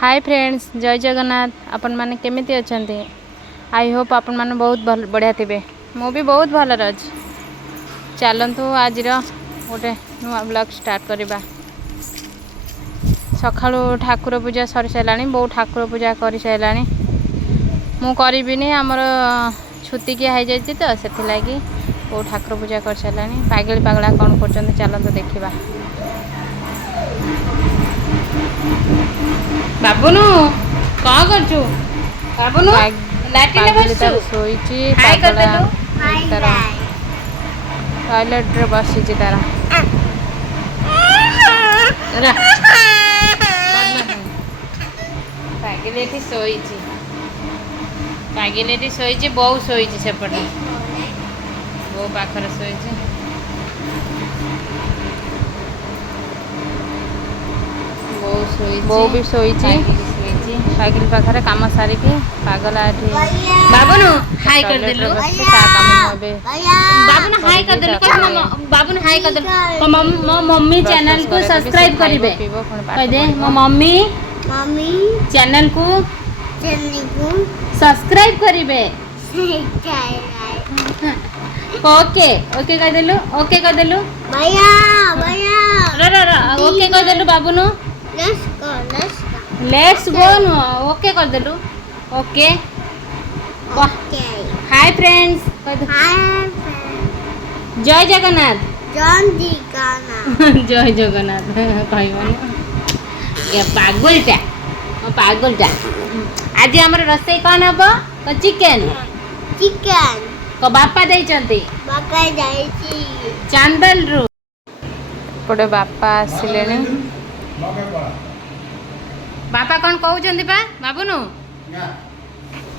Hi friends, जय जगन्नाथ। आपण माने केमिति अछंती? आई होप आपण माने बहुत बढ़िया थे। मु भी बहुत भल अच्छी। चलतु आज गोटे नुआ ब्लॉग स्टार्ट करवा। सका ठाकुर पूजा सरी सारा बो ठाकुर पूजा कर सारा मु करी आमर छुतिकिया हो जाए तो से लगी बो ठाकुर पूजा कर सारा। पागल पागला कौन कर चलतु देखा। बाबुनु कौन करछु? बाबुनु लाटिन बसछु सोईची पागला तार टॉयलेट रे बसीची तार पागलेटी सोईची पागलेटी सोईची बो सोईची सेपटे बो पाखरे सोईची बो भी सोईची पागल पाखरे काम सारिकी पागला बाबुनु हाय कर देलु बाबुनु हाय कर देलु बाबुनु हाय कर देलु मो मम्मी चैनल को सब्सक्राइब करिवे कह दे मो मम्मी चैनल को सब्सक्राइब करिवे ओके ओके कह देलु ओके कह देलु भैया भैया ओके कह देलु बाबुनु लेट्स गो नो ओके कर देलु ओके ओके हाय फ्रेंड्स जय जगन्नाथ जय जगन्नाथ कहबन ये पागलटा आज हमर रसोई कौन हबो तो चिकन को बापा दे चंती चांदल रु पड़े बापा आसिलेनी बापा कौन कहउछंती बा बाबुनु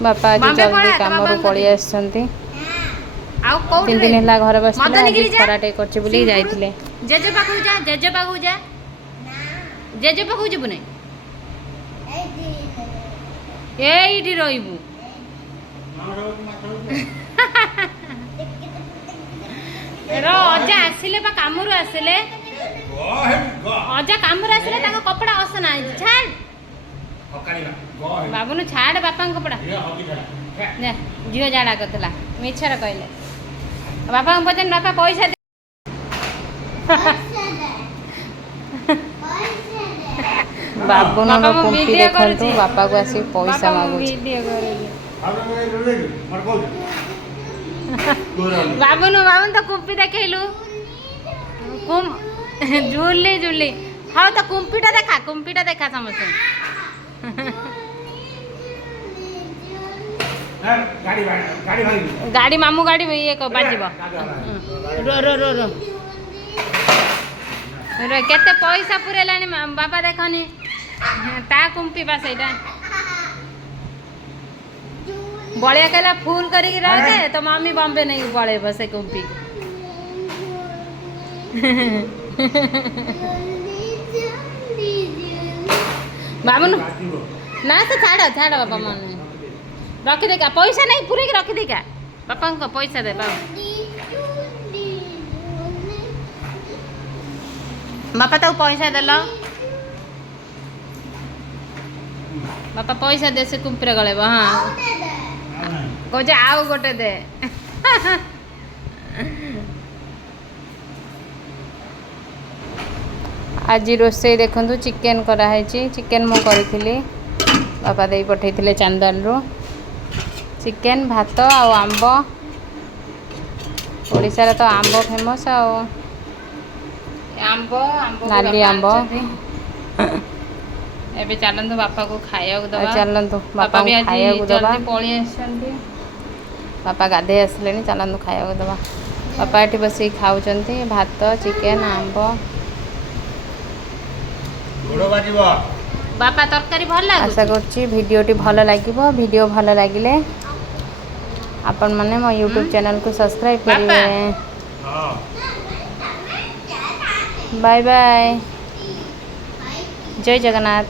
बापा आज जल्दी काम रो पळी आछंती आ को 3 दिन हला घर बसले कराटे करछि बुली जाइतिले जेजे पाखु जा जेजे पाखु जबु नै एइठी रहिबु रो अजा आसिले बा कामरु आसिले अजा कामरु आसिले ताको कपड़ा असना छाड़ बाबुनु छाड़ बापा कपड़ा झील झाड़ा करला मिछर कहले बापा पचार बापा पैसा दे बाबुनु कुंपी देखंतु बापा को आसी पैसा मागुछ बाबुनु तो कुंपी देखैलु झूली हाँ तो कुंपीटा देखा समस्त गाड़ी मामू गाड़ी ये बाजिब रो केते पैसा पुरेलानी बाबा देखनी ता कुंपी बा सहीटा बलिया कहला फूल करिक रखे तो मम्मी बॉम्बे नहीं बड़े बसे कुंपी बाबुनु ना तो छाड़ बापा मन रखी देगा पैसा नहीं पूरे की रखी देगा बापा को पैसा दे बापा तो पैसा देल बापा पैसा दे से कुंपीरे गलेब हाँ कहे आउ गोटे दे आज रोसे देखु चिकेन कराई चिकेन मु करी बापा दे पठे चांदल रु चिकेन भात आंब ओडिशा तो आंब फेमस आंब नाली आंब एबे चलतु बापा को खाया दबा चलतु बापा भी खाया दबा पळी आछंती बापा गाधे आसले चलतु खाया दबा बापा एठी बसी खाउचंती भात चिकेन आंब बापा तरकारी भल लाग आशा करछि वीडियोटी भल लागिबो वीडियो भल लागिले आपण माने मो YouTube चैनल को सब्सक्राइब करिवे बाय बाय जय जगन्नाथ।